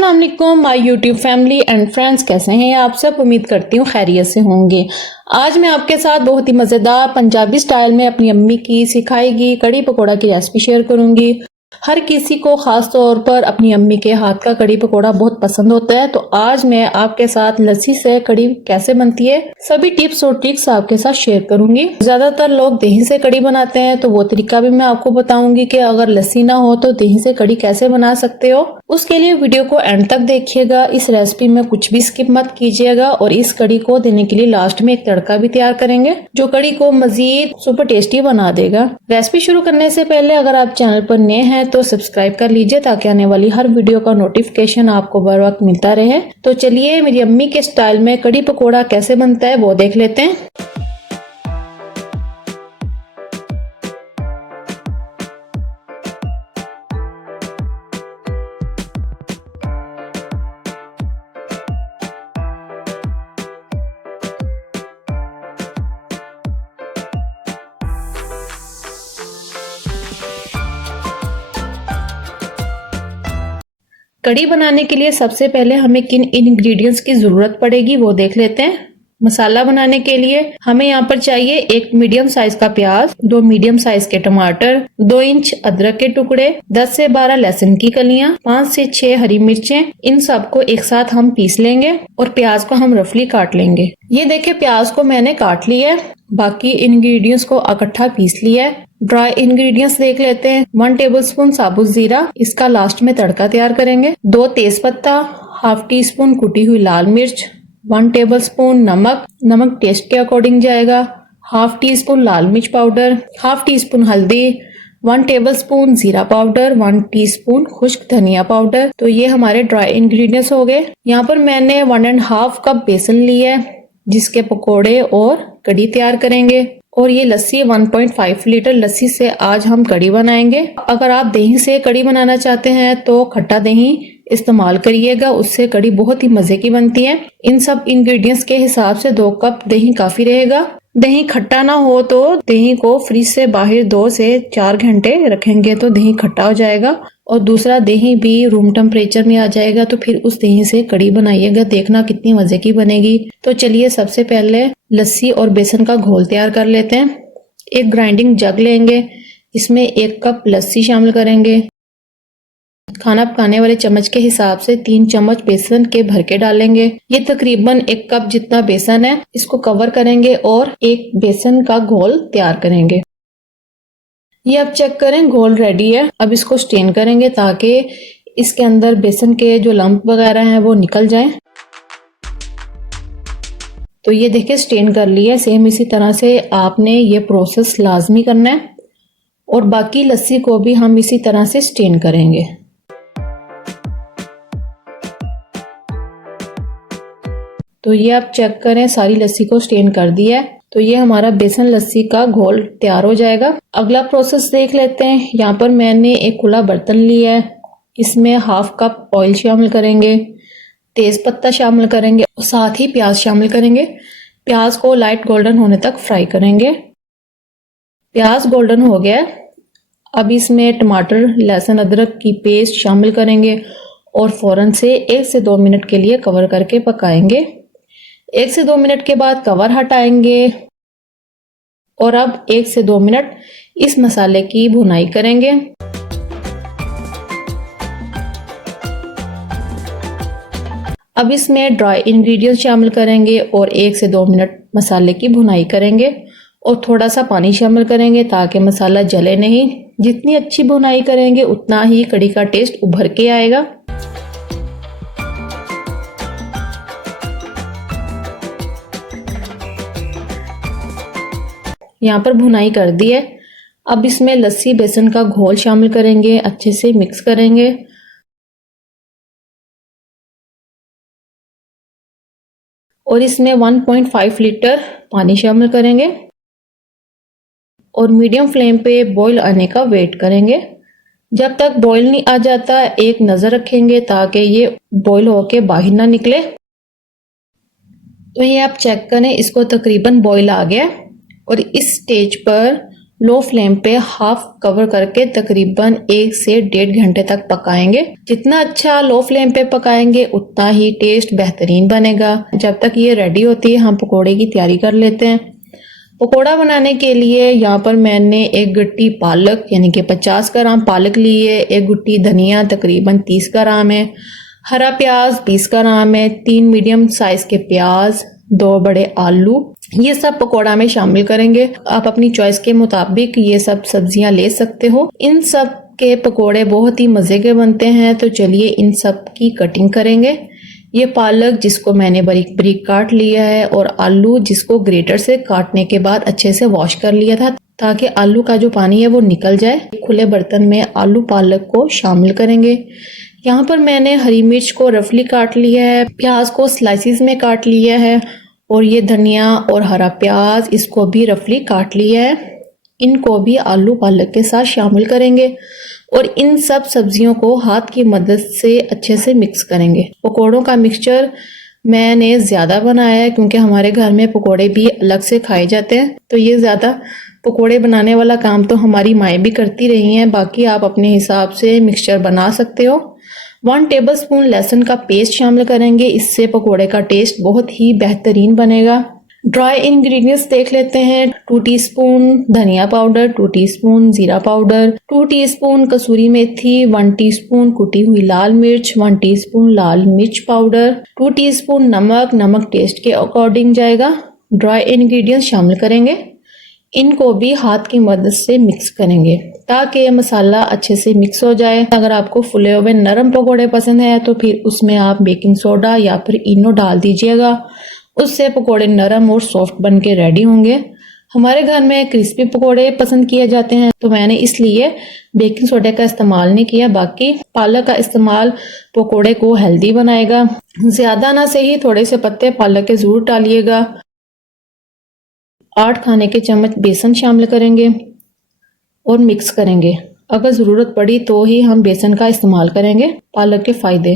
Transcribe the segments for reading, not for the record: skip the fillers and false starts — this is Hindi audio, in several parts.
अस्सलाम वालेकुम my YouTube family and friends, कैसे हैं आप सब। उम्मीद करती हूँ खैरियत से होंगे। आज मैं आपके साथ बहुत ही मज़ेदार पंजाबी स्टाइल में अपनी अम्मी की सिखाई गई कड़ी पकौड़ा की रेसिपी शेयर करूंगी। हर किसी को खास तौर पर अपनी अम्मी के हाथ का कड़ी पकौड़ा बहुत पसंद होता है। तो आज मैं आपके साथ लस्सी से कड़ी कैसे बनती है सभी टिप्स और ट्रिक्स आपके साथ शेयर करूंगी। ज्यादातर लोग दही से कड़ी बनाते हैं, तो वो तरीका भी मैं आपको बताऊंगी कि अगर लस्सी ना हो तो दही से कड़ी कैसे बना सकते हो। उसके लिए वीडियो को एंड तक देखिएगा। इस रेसिपी में कुछ भी स्किप मत कीजिएगा। और इस कड़ी को देने के लिए लास्ट में एक तड़का भी तैयार करेंगे जो कड़ी को मजीद सुपर टेस्टी बना देगा। रेसिपी शुरू करने से पहले अगर आप चैनल पर नए हैं तो सब्सक्राइब कर लीजिए ताकि आने वाली हर वीडियो का नोटिफिकेशन आपको बर वक्त मिलता रहे। तो चलिए मेरी अम्मी के स्टाइल में कड़ी पकौड़ा कैसे बनता है वो देख लेते हैं। कड़ी बनाने के लिए सबसे पहले हमें किन इंग्रेडिएंट्स की जरूरत पड़ेगी वो देख लेते हैं। मसाला बनाने के लिए हमें यहाँ पर चाहिए एक मीडियम साइज का प्याज, 2 मीडियम साइज के टमाटर, 2 इंच अदरक के टुकड़े, 10 से 12 लहसुन की कलियां, 5 से 6 हरी मिर्चें। इन सबको एक साथ हम पीस लेंगे और प्याज को हम रफली काट लेंगे। ये देखिए प्याज को मैंने काट लिया है। बाकी इंग्रेडिएंट्स को इकट्ठा पीस लिया है। ड्राई इंग्रेडिएंट्स देख लेते हैं। 1 टेबलस्पून साबुत जीरा, इसका लास्ट में तड़का तैयार करेंगे। 2 तेज पत्ता, हाफ टी स्पून कुटी हुई लाल मिर्च, 1 टेबलस्पून नमक टेस्ट के अकॉर्डिंग जाएगा, हाफ टी स्पून लाल मिर्च पाउडर, हाफ टी स्पून हल्दी, 1 टेबलस्पून जीरा पाउडर, 1 टीस्पून खुश्क धनिया पाउडर। तो ये हमारे ड्राई इंग्रेडिएंट्स हो गए। यहाँ पर मैंने 1.5 कप बेसन लिया है जिसके पकोड़े और कड़ी तैयार करेंगे। और ये लस्सी 1.5 लीटर लस्सी से आज हम कड़ी बनाएंगे। अगर आप दही से कड़ी बनाना चाहते हैं तो खट्टा दही इस्तेमाल करिएगा, उससे कड़ी बहुत ही मजे की बनती है। इन सब इंग्रेडिएंट्स के हिसाब से 2 कप दही काफी रहेगा। दही खट्टा ना हो तो दही को फ्रिज से बाहर 2 से 4 घंटे रखेंगे तो दही खट्टा हो जाएगा और दूसरा दही भी रूम टेम्परेचर में आ जाएगा। तो फिर उस दही से कड़ी बनाइएगा, देखना कितनी मजे की बनेगी। तो चलिए सबसे पहले लस्सी और बेसन का घोल तैयार कर लेते हैं। एक ग्राइंडिंग जग लेंगे, इसमें 1 कप लस्सी शामिल करेंगे। खाना पकाने वाले चम्मच के हिसाब से 3 चम्मच बेसन के भर के डालेंगे। ये तकरीबन 1 कप जितना बेसन है। इसको कवर करेंगे और एक बेसन का घोल तैयार करेंगे। ये अब चेक करें घोल रेडी है। अब इसको स्टेन करेंगे ताकि इसके अंदर बेसन के जो लम्प वगैरह हैं वो निकल जाएं। तो ये देखिए स्टेन कर लिया है। सेम इसी तरह से आपने ये प्रोसेस लाजमी करना है और बाकी लस्सी को भी हम इसी तरह से स्टेन करेंगे। तो ये आप चेक करें सारी लस्सी को स्टेन कर दिया है। तो ये हमारा बेसन लस्सी का घोल तैयार हो जाएगा। अगला प्रोसेस देख लेते हैं। यहाँ पर मैंने एक खुला बर्तन लिया है, इसमें हाफ कप ऑयल शामिल करेंगे, तेज पत्ता शामिल करेंगे और साथ ही प्याज शामिल करेंगे। प्याज को लाइट गोल्डन होने तक फ्राई करेंगे। प्याज गोल्डन हो गया। अब इसमें टमाटर, लहसुन, अदरक की पेस्ट शामिल करेंगे और फौरन से 1 से 2 मिनट के लिए कवर करके पकाएंगे। 1 से 2 मिनट के बाद कवर हटाएंगे और अब 1 से 2 मिनट इस मसाले की भुनाई करेंगे। अब इसमें ड्राई इंग्रेडिएंट्स शामिल करेंगे और 1 से 2 मिनट मसाले की भुनाई करेंगे और थोड़ा सा पानी शामिल करेंगे ताकि मसाला जले नहीं। जितनी अच्छी भुनाई करेंगे उतना ही कड़ी का टेस्ट उभर के आएगा। यहाँ पर भुनाई कर दी है। अब इसमें लस्सी बेसन का घोल शामिल करेंगे, अच्छे से मिक्स करेंगे और इसमें 1.5 लीटर पानी शामिल करेंगे और मीडियम फ्लेम पे बॉईल आने का वेट करेंगे। जब तक बॉईल नहीं आ जाता एक नज़र रखेंगे ताकि ये बॉईल होके बाहर ना निकले। तो ये आप चेक करें, इसको तकरीबन बॉईल आ गया और इस स्टेज पर लो फ्लेम पे हाफ कवर करके तकरीबन 1 से 1.5 घंटे तक पकाएंगे। जितना अच्छा लो फ्लेम पे पकाएंगे उतना ही टेस्ट बेहतरीन बनेगा। जब तक ये रेडी होती है हम पकोड़े की तैयारी कर लेते हैं। पकोड़ा बनाने के लिए यहाँ पर मैंने एक गट्टी पालक यानी कि 50 ग्राम पालक ली है, एक गुट्टी धनिया तकरीबन 30 ग्राम है, हरा प्याज 20 ग्राम है, 3 मीडियम साइज के प्याज, 2 बड़े आलू, ये सब पकोड़ा में शामिल करेंगे। आप अपनी चॉइस के मुताबिक ये सब सब्जियां ले सकते हो। इन सब के पकोड़े बहुत ही मजे के बनते हैं। तो चलिए इन सब की कटिंग करेंगे। ये पालक जिसको मैंने बारीक बारीक काट लिया है और आलू जिसको ग्रेटर से काटने के बाद अच्छे से वॉश कर लिया था ताकि आलू का जो पानी है वो निकल जाए। खुले बर्तन में आलू पालक को शामिल करेंगे। यहाँ पर मैंने हरी मिर्च को रफली काट लिया है, प्याज को स्लाइसिस में काट लिया है और ये धनिया और हरा प्याज इसको भी रफली काट लिया है। इनको भी आलू पालक के साथ शामिल करेंगे और इन सब सब्जियों को हाथ की मदद से अच्छे से मिक्स करेंगे। पकोड़ों का मिक्सचर मैंने ज़्यादा बनाया है क्योंकि हमारे घर में पकोड़े भी अलग से खाए जाते हैं। तो ये ज़्यादा पकोड़े बनाने वाला काम तो हमारी माएँ भी करती रही हैं। बाकी आप अपने हिसाब से मिक्सचर बना सकते हो। 1 टेबलस्पून लहसुन का पेस्ट शामिल करेंगे। इससे पकोड़े का टेस्ट बहुत ही बेहतरीन बनेगा। ड्राई इंग्रेडिएंट्स देख लेते हैं। 2 टीस्पून धनिया पाउडर, 2 टीस्पून जीरा पाउडर, 2 टीस्पून कसूरी मेथी, 1 टीस्पून कुटी हुई लाल मिर्च, 1 टीस्पून लाल मिर्च पाउडर, 2 टीस्पून नमक, नमक टेस्ट के अकॉर्डिंग जाएगा। ड्राई इंग्रेडिएंट्स शामिल करेंगे। इनको भी हाथ की मदद से मिक्स करेंगे ताकि मसाला अच्छे से मिक्स हो जाए। अगर आपको फुले हुए नरम पकोड़े पसंद है तो फिर उसमें आप बेकिंग सोडा या फिर इनो डाल दीजिएगा। उससे पकोड़े नरम और सॉफ्ट बन के रेडी होंगे। हमारे घर में क्रिस्पी पकोड़े पसंद किए जाते हैं तो मैंने इसलिए बेकिंग सोडा का इस्तेमाल नहीं किया। बाकी पालक का इस्तेमाल पकोड़े को हेल्दी बनाएगा। ज्यादा ना सही थोड़े से पत्ते पालक के जरूर डालिएगा। 8 खाने के चम्मच बेसन शामिल करेंगे और मिक्स करेंगे। अगर ज़रूरत पड़ी तो ही हम बेसन का इस्तेमाल करेंगे। पालक के फ़ायदे।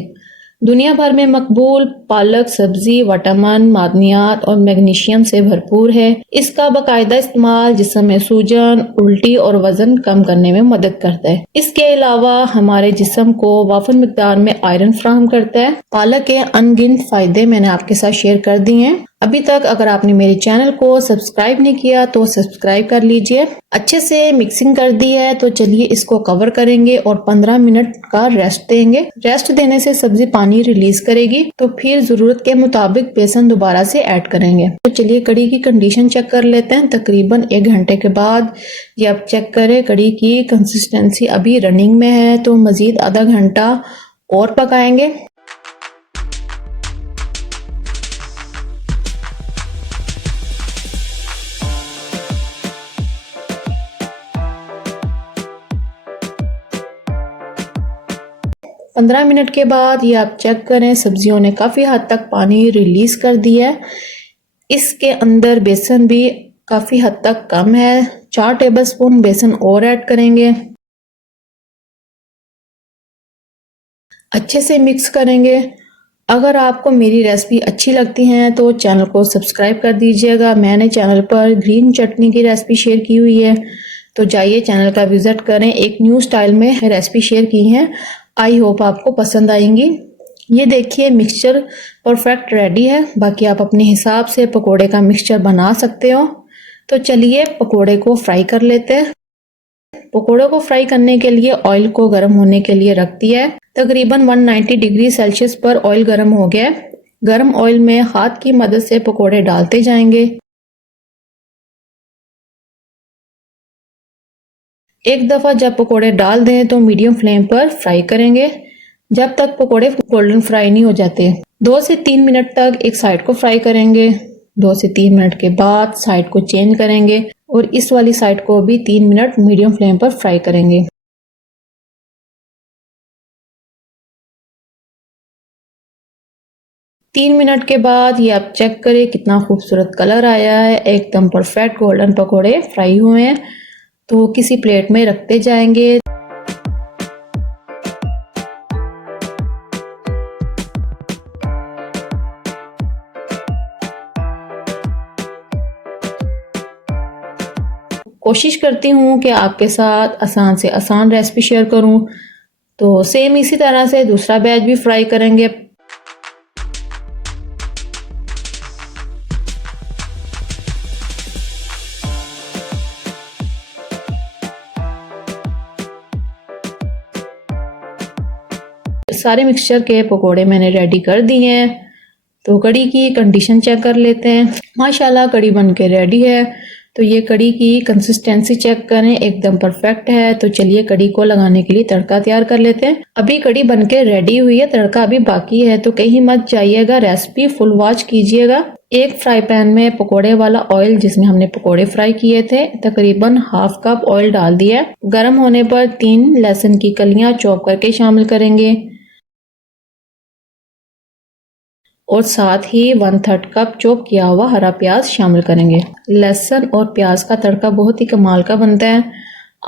दुनिया भर में मकबूल पालक सब्जी विटामिन, मादनियात और मैग्नीशियम से भरपूर है। इसका बाकायदा इस्तेमाल जिस्म में सूजन, उल्टी और वजन कम करने में मदद करता है। इसके अलावा हमारे जिस्म को वाफर मिकदार में आयरन फराहम करता है। पालक के अनगिनत फायदे मैंने आपके साथ शेयर कर दिए हैं। अभी तक अगर आपने मेरे चैनल को सब्सक्राइब नहीं किया तो सब्सक्राइब कर लीजिए। अच्छे से मिक्सिंग कर दी है तो चलिए इसको कवर करेंगे और 15 मिनट का रेस्ट देंगे। रेस्ट देने से सब्जी पानी रिलीज करेगी तो फिर जरूरत के मुताबिक बेसन दोबारा से ऐड करेंगे। तो चलिए कड़ी की कंडीशन चेक कर लेते हैं। तकरीबन 1 घंटे के बाद ये आप चेक करें कड़ी की कंसिस्टेंसी अभी रनिंग में है तो मजीद आधा घंटा और पकाएंगे। पंद्रह मिनट के बाद ये आप चेक करें सब्जियों ने काफ़ी हद तक पानी रिलीज कर दिया है। इसके अंदर बेसन भी काफ़ी हद तक कम है। 4 टेबलस्पून बेसन और ऐड करेंगे। अच्छे से मिक्स करेंगे। अगर आपको मेरी रेसिपी अच्छी लगती है तो चैनल को सब्सक्राइब कर दीजिएगा। मैंने चैनल पर ग्रीन चटनी की रेसिपी शेयर की हुई है तो जाइए चैनल का विजिट करें। एक न्यू स्टाइल में रेसिपी शेयर की है। आई होप आपको पसंद आएंगी। ये देखिए मिक्सचर परफेक्ट रेडी है। बाकी आप अपने हिसाब से पकोड़े का मिक्सचर बना सकते हो। तो चलिए पकोड़े को फ्राई कर लेते हैं। पकोड़े को फ्राई करने के लिए ऑयल को गर्म होने के लिए रख दिया है। तकरीबन 190 डिग्री सेल्सियस पर ऑयल गर्म हो गया है। गर्म ऑयल में हाथ की मदद से पकोड़े डालते जाएंगे। एक दफ़ा जब पकोड़े डाल दें तो मीडियम फ्लेम पर फ्राई करेंगे जब तक पकोड़े गोल्डन फ्राई नहीं हो जाते। 2 से 3 मिनट तक एक साइड को फ्राई करेंगे। 2 से 3 मिनट के बाद साइड को चेंज करेंगे और इस वाली साइड को भी 3 मिनट मीडियम फ्लेम पर फ्राई करेंगे। तीन मिनट के बाद ये आप चेक करें कितना खूबसूरत कलर आया है। एकदम परफेक्ट गोल्डन पकोड़े फ्राई हुए हैं। तो किसी प्लेट में रखते जाएंगे। कोशिश करती हूँ कि आपके साथ आसान से आसान रेसिपी शेयर करूँ। तो सेम इसी तरह से दूसरा बैच भी फ्राई करेंगे। सारे मिक्सचर के पकोड़े मैंने रेडी कर दिए हैं। तो कड़ी की कंडीशन चेक कर लेते हैं। माशाल्लाह कड़ी बन के रेडी है। तो ये कड़ी की कंसिस्टेंसी चेक करें, एकदम परफेक्ट है। तो चलिए कड़ी को लगाने के लिए तड़का तैयार कर लेते हैं। अभी कड़ी बन के रेडी हुई है, तड़का अभी बाकी है, तो कहीं मत जाइएगा, रेसिपी फुल वॉच कीजिएगा। एक फ्राई पैन में पकोड़े वाला ऑयल जिसमें हमने पकोड़े फ्राई किए थे, तकरीबन हाफ कप ऑयल डाल दिया। गर्म होने पर 3 लहसुन की कलियां चॉप करके शामिल करेंगे और साथ ही 1/3 कप चॉप किया हुआ हरा प्याज शामिल करेंगे। लहसुन और प्याज का तड़का बहुत ही कमाल का बनता है।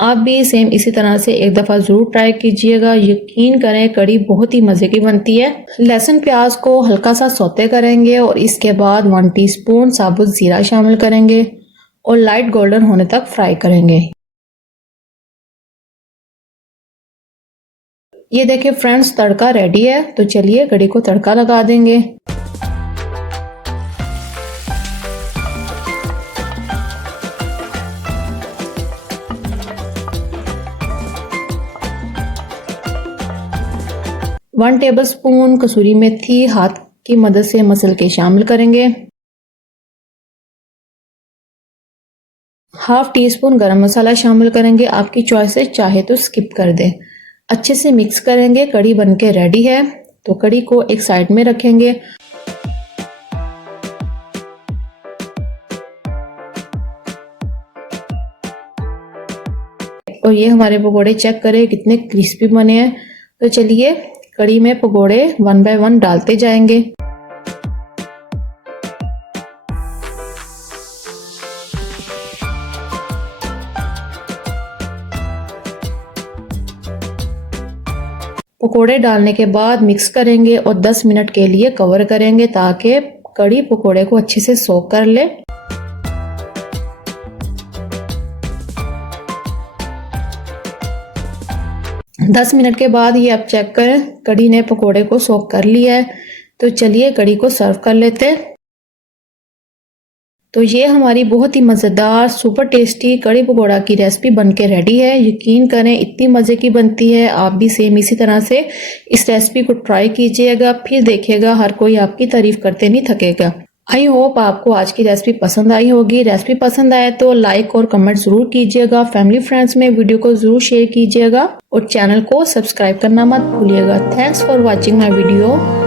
आप भी सेम इसी तरह से एक दफ़ा ज़रूर ट्राई कीजिएगा, यकीन करें कड़ी बहुत ही मज़े की बनती है। लहसुन प्याज को हल्का सा सौते करेंगे और इसके बाद 1 टीस्पून साबुत ज़ीरा शामिल करेंगे और लाइट गोल्डन होने तक फ्राई करेंगे। ये देखिए फ्रेंड्स, तड़का रेडी है। तो चलिए कड़ी को तड़का लगा देंगे। वन टेबल स्पून कसूरी मेथी हाथ की मदद से मसल के शामिल करेंगे। हाफ टी स्पून गरम मसाला शामिल करेंगे, आपकी चॉइस है, चाहे तो स्किप कर दें। अच्छे से मिक्स करेंगे। कड़ी बनके रेडी है। तो कड़ी को एक साइड में रखेंगे। और ये हमारे पकोड़े चेक करें कितने क्रिस्पी बने हैं। तो चलिए कड़ी में पकोड़े 1 बाय 1 डालते जाएंगे। पकोड़े डालने के बाद मिक्स करेंगे और 10 मिनट के लिए कवर करेंगे ताकि कड़ी पकोड़े को अच्छे से सोक कर ले। दस मिनट के बाद ये आप चेक करें, कड़ी ने पकोड़े को सोक कर लिया है। तो चलिए कड़ी को सर्व कर लेते हैं। तो ये हमारी बहुत ही मज़ेदार सुपर टेस्टी कड़ी पकोड़ा की रेसिपी बनके रेडी है। यकीन करें इतनी मज़े की बनती है। आप भी सेम इसी तरह से इस रेसिपी को ट्राई कीजिएगा, फिर देखिएगा हर कोई आपकी तारीफ करते नहीं थकेगा। आई होप आपको आज की रेसिपी पसंद आई होगी। रेसिपी पसंद आए तो लाइक और कमेंट जरूर कीजिएगा। फैमिली फ्रेंड्स में वीडियो को जरूर शेयर कीजिएगा और चैनल को सब्सक्राइब करना मत भूलिएगा। Thanks for watching my video.